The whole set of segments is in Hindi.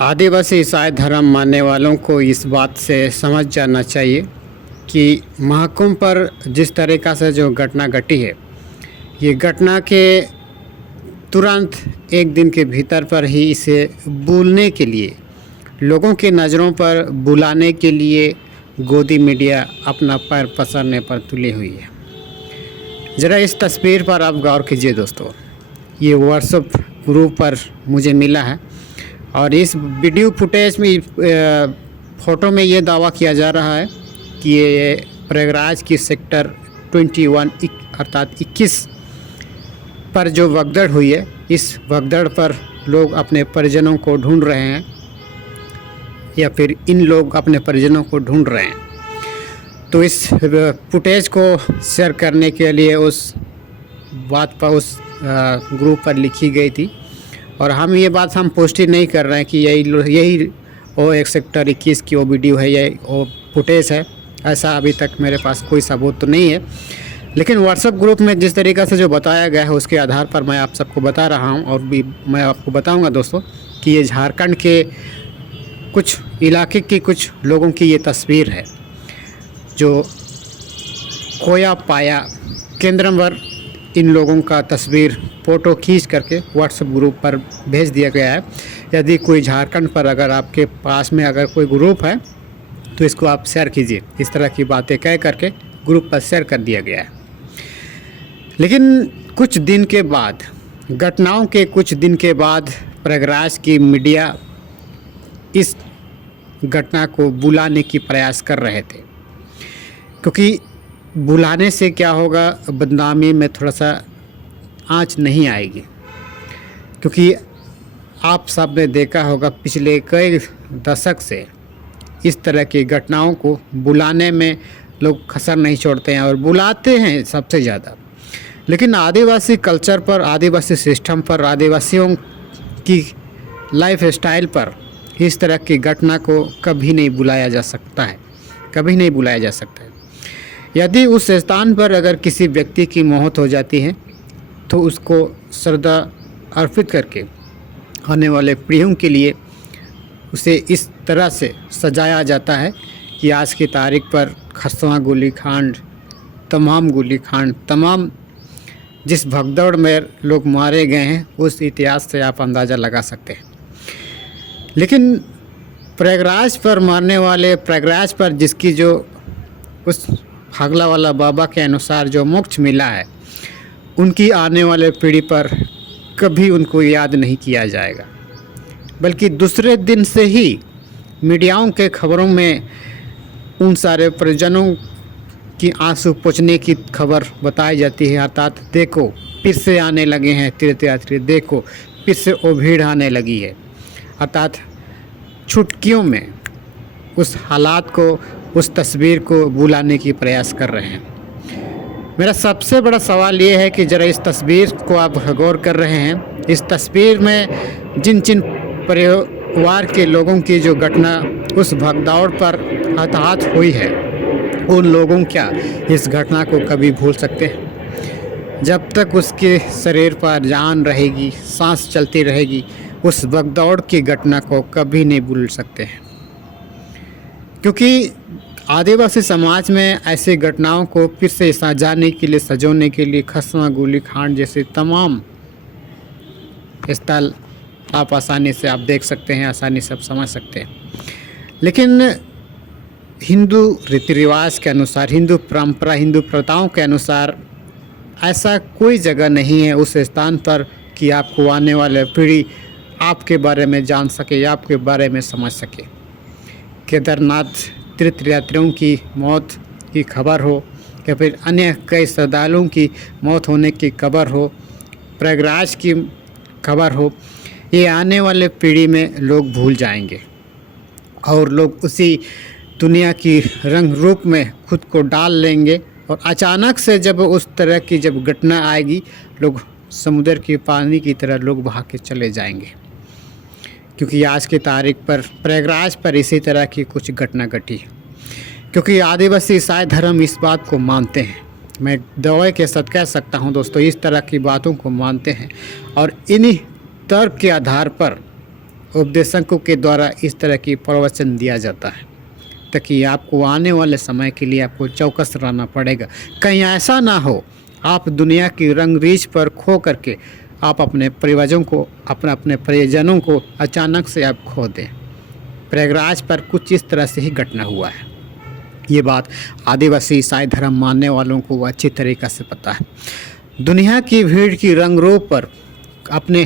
आदिवासी ईसाई धर्म मानने वालों को इस बात से समझ जाना चाहिए कि महाकुंभ पर जिस तरीक़ा से जो घटना घटी है, ये घटना के तुरंत एक दिन के भीतर पर ही इसे भूलने के लिए, लोगों की नज़रों पर बुलाने के लिए गोदी मीडिया अपना पैर पसारने पर तुली हुई है। ज़रा इस तस्वीर पर आप गौर कीजिए दोस्तों। ये व्हाट्सएप ग्रुप पर मुझे मिला है और इस वीडियो फुटेज में फ़ोटो में ये दावा किया जा रहा है कि ये प्रयागराज की सेक्टर 21 अर्थात 21 पर जो भगदड़ हुई है, इस भगदड़ पर लोग अपने परिजनों को ढूंढ रहे हैं या फिर इन लोग अपने परिजनों को ढूंढ रहे हैं। तो इस फुटेज को शेयर करने के लिए उस बात पर उस ग्रुप पर लिखी गई थी और हम ये बात हम पुष्टि नहीं कर रहे हैं कि यही वो एक सेक्टर 21 की वो वीडियो है, यही वो फुटेज है। ऐसा अभी तक मेरे पास कोई सबूत तो नहीं है, लेकिन व्हाट्सएप ग्रुप में जिस तरीक़े से जो बताया गया है उसके आधार पर मैं आप सबको बता रहा हूं और भी मैं आपको बताऊंगा दोस्तों कि ये झारखंड के कुछ इलाके की कुछ लोगों की ये तस्वीर है जो खोया पाया केंद्र पर इन लोगों का तस्वीर फ़ोटो खींच करके व्हाट्सएप ग्रुप पर भेज दिया गया है। यदि कोई झारखंड पर अगर आपके पास में अगर कोई ग्रुप है तो इसको आप शेयर कीजिए। इस तरह की बातें कह करके ग्रुप पर शेयर कर दिया गया है। लेकिन कुछ दिन के बाद, घटनाओं के कुछ दिन के बाद प्रयागराज की मीडिया इस घटना को बुलाने की प्रयास कर रहे थे, क्योंकि बुलाने से क्या होगा, बदनामी में थोड़ा सा आंच नहीं आएगी। क्योंकि आप सब ने देखा होगा पिछले कई दशक से इस तरह की घटनाओं को बुलाने में लोग कसर नहीं छोड़ते हैं और बुलाते हैं सबसे ज़्यादा। लेकिन आदिवासी कल्चर पर, आदिवासी सिस्टम पर, आदिवासियों की लाइफ स्टाइल पर इस तरह की घटना को कभी नहीं बुलाया जा सकता है, कभी नहीं बुलाया जा सकता है। यदि उस स्थान पर अगर किसी व्यक्ति की मौत हो जाती है तो उसको श्रद्धा अर्पित करके आने वाले पीढ़ियों के लिए उसे इस तरह से सजाया जाता है कि आज की तारीख पर खरसवां गोलीकांड, तमाम गोलीकांड, तमाम जिस भगदड़ में लोग मारे गए हैं उस इतिहास से आप अंदाज़ा लगा सकते हैं। लेकिन प्रयागराज पर मारने वाले, प्रयागराज पर जिसकी जो उस हागला वाला बाबा के अनुसार जो मोक्ष मिला है, उनकी आने वाले पीढ़ी पर कभी उनको याद नहीं किया जाएगा, बल्कि दूसरे दिन से ही मीडियाओं के खबरों में उन सारे परिजनों की आंसू पोंछने की खबर बताई जाती है। अर्थात देखो फिर से आने लगे हैं तीर्थयात्री, देखो फिर से वो भीड़ आने लगी है। अर्थात चुटकियों में उस हालात को, उस तस्वीर को बुलाने की प्रयास कर रहे हैं। मेरा सबसे बड़ा सवाल ये है कि ज़रा इस तस्वीर को आप गौर कर रहे हैं, इस तस्वीर में जिन जिन परिवार के लोगों की जो घटना उस भगदौड़ पर हताहत हुई है, उन लोगों क्या इस घटना को कभी भूल सकते हैं? जब तक उसके शरीर पर जान रहेगी, सांस चलती रहेगी, उस भगदौड़ की घटना को कभी नहीं भूल सकते हैं। क्योंकि आदिवासी समाज में ऐसी घटनाओं को फिर से सजाने के लिए, सजोने के लिए खरसवां गोलीकांड जैसे तमाम स्थल आप आसानी से आप देख सकते हैं, आसानी से आप समझ सकते हैं। लेकिन हिंदू रीति रिवाज के अनुसार, हिंदू परंपरा, हिंदू प्रथाओं के अनुसार ऐसा कोई जगह नहीं है उस स्थान पर कि आपको आने वाले पीढ़ी आपके बारे में जान सके या आपके बारे में समझ सके। केदारनाथ तीर्थयात्रियों की मौत की खबर हो या फिर अन्य कई श्रद्धालुओं की मौत होने की खबर हो, प्रयागराज की खबर हो, ये आने वाले पीढ़ी में लोग भूल जाएंगे और लोग उसी दुनिया की रंग रूप में खुद को डाल लेंगे और अचानक से जब उस तरह की जब घटना आएगी, लोग समुद्र के पानी की तरह लोग बहा के चले जाएंगे। क्योंकि आज की तारीख पर प्रयागराज पर इसी तरह की कुछ घटना घटी है। क्योंकि आदिवासी ईसाई धर्म इस बात को मानते हैं, मैं दावे के साथ कह सकता हूं दोस्तों, इस तरह की बातों को मानते हैं और इन्हीं तर्क के आधार पर उपदेशकों के द्वारा इस तरह की प्रवचन दिया जाता है, ताकि आपको आने वाले समय के लिए आपको चौकस रहना पड़ेगा। कहीं ऐसा ना हो आप दुनिया की रंगरीच पर खो करके आप अपने परिवारों को, अपने परिजनों को अचानक से आप खो दें। प्रयागराज पर कुछ इस तरह से ही घटना हुआ है। ये बात आदिवासी ईसाई धर्म मानने वालों को अच्छी तरीक़ा से पता है। दुनिया की भीड़ की रंगरूप पर अपने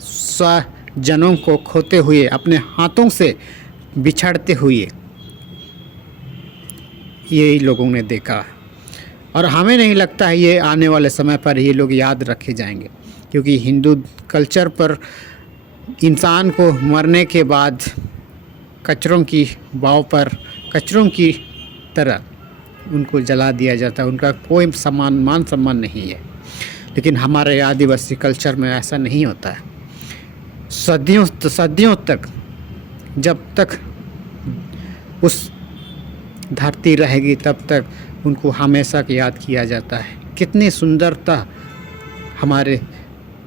स्वजनों को खोते हुए, अपने हाथों से बिछड़ते हुए यही लोगों ने देखा, और हमें नहीं लगता है ये आने वाले समय पर ये लोग याद रखे जाएंगे, क्योंकि हिंदू कल्चर पर इंसान को मरने के बाद कचरों की बाव पर कचरों की तरह उनको जला दिया जाता है। उनका कोई मान सम्मान नहीं है। लेकिन हमारे आदिवासी कल्चर में ऐसा नहीं होता है। सदियों तक, जब तक उस धरती रहेगी तब तक उनको हमेशा याद किया जाता है। कितनी सुंदरता हमारे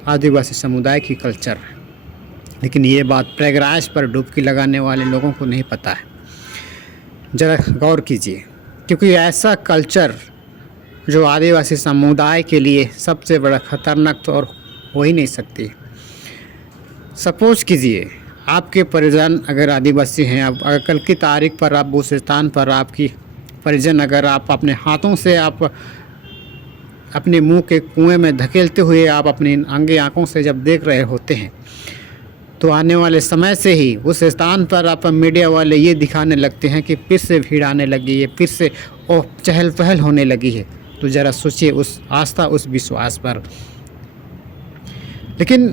आदिवासी समुदाय की कल्चर है। लेकिन ये बात प्रयागराज पर डुबकी लगाने वाले लोगों को नहीं पता है। ज़रा गौर कीजिए, क्योंकि ऐसा कल्चर जो आदिवासी समुदाय के लिए सबसे बड़ा खतरनाक तो और हो ही नहीं सकती। सपोज कीजिए आपके परिजन अगर आदिवासी हैं, अब अगर कल की तारीख पर आप उस स्थान पर आपकी परिजन अगर आप अपने हाथों से आप अपने मुंह के कुएं में धकेलते हुए आप अपनी आंगे आंखों से जब देख रहे होते हैं, तो आने वाले समय से ही उस स्थान पर आप मीडिया वाले ये दिखाने लगते हैं कि फिर से भीड़ आने लगी है, फिर से चहल पहल होने लगी है। तो ज़रा सोचिए उस आस्था, उस विश्वास पर। लेकिन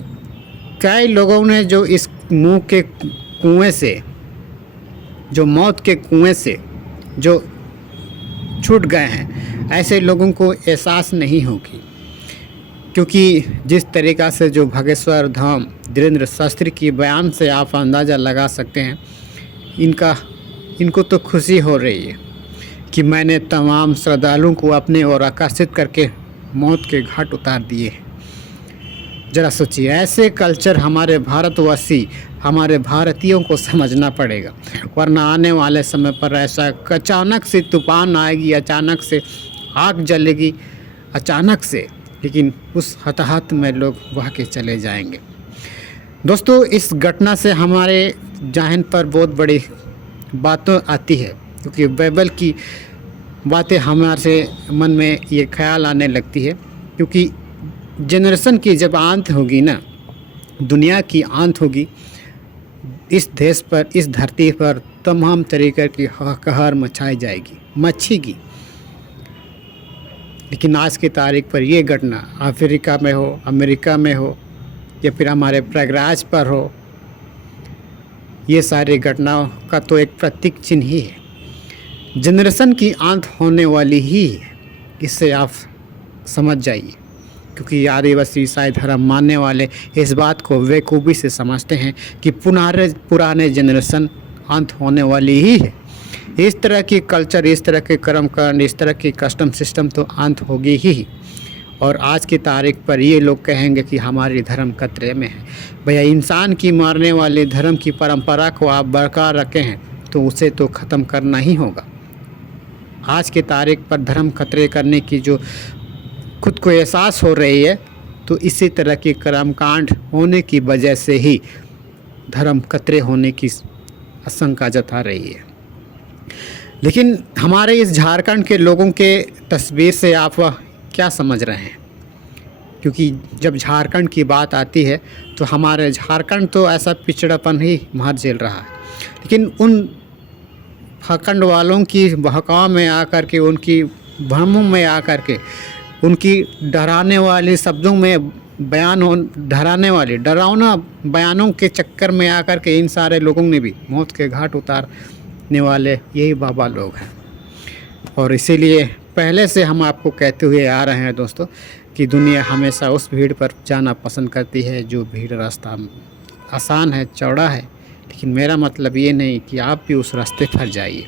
कई लोगों ने जो इस मुंह के कुएं से, जो मौत के कुएं से जो छूट गए हैं, ऐसे लोगों को एहसास नहीं होगी। क्योंकि जिस तरीक़ा से जो भागेश्वर धाम धीरेन्द्र शास्त्री की बयान से आप अंदाज़ा लगा सकते हैं, इनको तो खुशी हो रही है कि मैंने तमाम श्रद्धालुओं को अपने ओर आकर्षित करके मौत के घाट उतार दिए। ज़रा सोचिए, ऐसे कल्चर हमारे भारतवासी, हमारे भारतीयों को समझना पड़ेगा, वरना आने वाले समय पर ऐसा अचानक से तूफान आएगी, अचानक से आग जलेगी, अचानक से, लेकिन उस हताहत में लोग बह के चले जाएंगे। दोस्तों, इस घटना से हमारे ज़हन पर बहुत बड़ी बातें आती है, क्योंकि बाइबल की बातें हमारे मन में ये ख्याल आने लगती है। क्योंकि जनरेशन की जब अंत होगी ना, दुनिया की अंत होगी, इस देश पर, इस धरती पर तमाम तरीक़े की कहर मचाई जाएगी, मचेगी। लेकिन आज की तारीख पर ये घटना अफ्रीका में हो, अमेरिका में हो, या फिर हमारे प्रयागराज पर हो, ये सारी घटनाओं का तो एक प्रतीक चिन्ह ही है। जनरेशन की अंत होने वाली ही है, इससे आप समझ जाइए। क्योंकि आदिवासी ईसाई धर्म मानने वाले इस बात को बेखूबी से समझते हैं कि पुराने जनरेशन अंत होने वाली ही है। इस तरह की कल्चर, इस तरह के कर्मकांड, इस तरह की कस्टम सिस्टम तो अंत होगी ही। और आज की तारीख पर ये लोग कहेंगे कि हमारी धर्म खतरे में है। भैया, इंसान की मारने वाले धर्म की परंपरा को आप बरकरार रखे हैं तो उसे तो ख़त्म करना ही होगा। आज की तारीख पर धर्म खतरे करने की जो खुद को एहसास हो रही है, तो इसी तरह के कर्मकांड होने की वजह से ही धर्म खतरे होने की आशंका जता रही है। लेकिन हमारे इस झारखंड के लोगों के तस्वीर से आप क्या समझ रहे हैं? क्योंकि जब झारखंड की बात आती है तो हमारे झारखंड तो ऐसा पिछड़ापन ही मार झेल रहा है। लेकिन उन झारखंड वालों की बहकाव में आकर के, उनकी भ्रमों में आकर के, उनकी डराने वाले शब्दों में डराने वाले डरावना बयानों के चक्कर में आकर के इन सारे लोगों ने भी मौत के घाट उतारने वाले यही बाबा लोग हैं। और इसीलिए पहले से हम आपको कहते हुए आ रहे हैं दोस्तों कि दुनिया हमेशा उस भीड़ पर जाना पसंद करती है जो भीड़ रास्ता आसान है, चौड़ा है। लेकिन मेरा मतलब ये नहीं कि आप भी उस रास्ते पर जाइए।